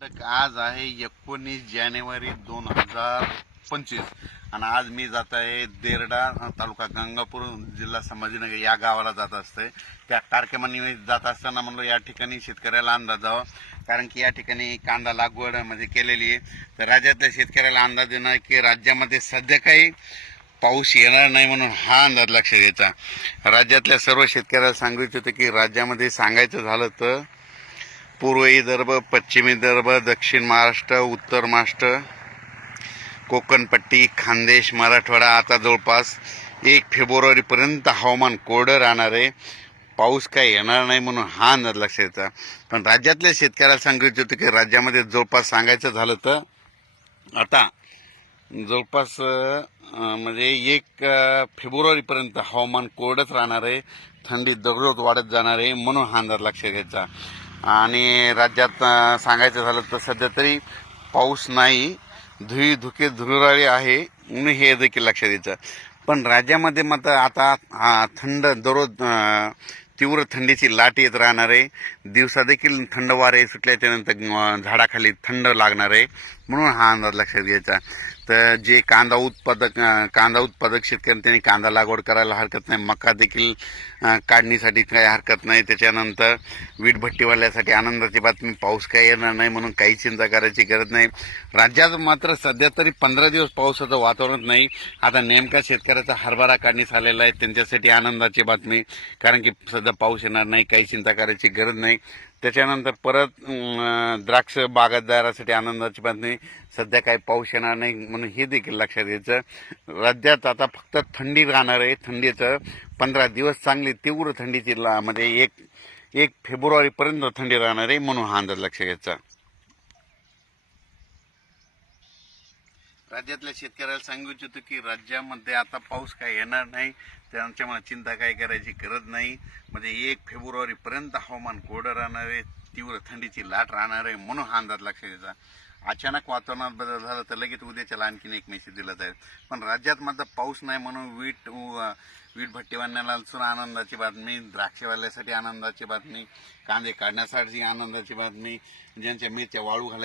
आज आहे एकोणीस जानेवारी दोन हजार पंचवीस. आणि आज मी जात आहे देरडा तालुका गंगापूर जिल्हा संभाजीनगर या गावाला जात असते. त्या कार्यक्रमाने जात असताना म्हणलो या ठिकाणी शेतकऱ्याला अंदाज द्यावा. कारण की या ठिकाणी कांदा लागवड म्हणजे केलेली आहे. तर राज्यातल्या शेतकऱ्याला अंदाज येणार की राज्यामध्ये सध्या काही पाऊस येणार नाही म्हणून हा अंदाज लक्षात घ्यायचा राज्यातल्या सर्व शेतकऱ्याला सांगू इच्छितो की राज्यामध्ये सांगायचं झालं तर पूर्व विदर्भ पश्चिम विदर्भ दक्षिण महाराष्ट्र उत्तर महाराष्ट्र कोकणपट्टी खानदेश मराठवाडा आता जवळपास एक फेब्रुवारीपर्यंत हवामान कोरडं राहणार आहे. पाऊस काय येणार नाही म्हणून हा अंदाज लक्षात येतं. पण राज्यातल्या शेतकऱ्याला सांगायचं होतं की राज्यामध्ये जवळपास सांगायचं झालं तर आता जवळपास म्हणजे एक फेब्रुवारीपर्यंत हवामान कोरडंच राहणार आहे. थंडी दररोज वाढत जाणार आहे म्हणून हा अंदाज लक्षात घ्यायचा. आणि राज्यात सांगायचं झालं तर सध्या तरी पाऊस नाही. धुई धुके धुराळी आहे म्हणून हे देखील लक्षात द्यायचं पण राज्यामध्ये मात्र आता थंड दररोज तीव्र थंडीची लाट येत राहणार आहे. दिवसा देखील थंड वारे सुटल्याच्यानंतर झाडाखाली थंड लागणार आहे. म्हणून हा अंदाज लक्षात घ्यायचा. तर जे कांदा उत्पादक कांदा उत्पादक शेतकरी त्यांनी कांदा लागवड करायला हरकत नाही मका देखील काढणीसाठी काही हरकत नाही. त्याच्यानंतर वीटभट्टीवाल्यासाठी आनंदाची बातमी पाऊस काय येणार नाही म्हणून काही चिंता करायची गरज नाही. राज्यात मात्र सध्या तरी पंधरा दिवस पावसाचं वातावरण नाही. आता नेमका शेतकऱ्याचा हरभरा काढणीस आलेला आहे त्यांच्यासाठी आनंदाची बातमी. कारण की सध्या पाऊस येणार नाही काही चिंता करायची गरज नाही. त्याच्यानंतर परत द्राक्ष बागायतदारासाठी आनंदाची बातमी. सध्या काही पाऊस येणार नाही म्हणून हे देखील लक्षात घ्यायचं. राज्यात आता फक्त थंडी राहणार आहे. थंडीचं पंधरा दिवस चांगली तीव्र थंडीची ला म्हणजे एक एक फेब्रुवारीपर्यंत थंडी राहणार आहे म्हणून हा अंदाज लक्षात घ्यायचा. राज्यातल्या शेतकऱ्याला सांगू इच्छितो की राज्यामध्ये आता पाऊस काय येणार नाही त्यांच्यामुळे चिंता काय करायची गरज नाही. म्हणजे एक फेब्रुवारीपर्यंत हवामान कोरडं राहणार आहे तीव्र थंडीची लाट राहणार आहे म्हणून हा अंदाज लक्षात घ्यायचा अचानक वातावरणात बदल झाला तर लगेच उद्याच्याला आणखीन एक मेसेज दिला जाईल. पण राज्यात मात्र पाऊस नाही म्हणून वीट उ- वीट भट्टीवाल्याला सुद्धा आनंदाची बातमी द्राक्षेवाल्यासाठी आनंदाची बातमी कांदे काढण्यासाठी आनंदाची बातमी ज्यांच्या मिरच्या वाळू घालायच्या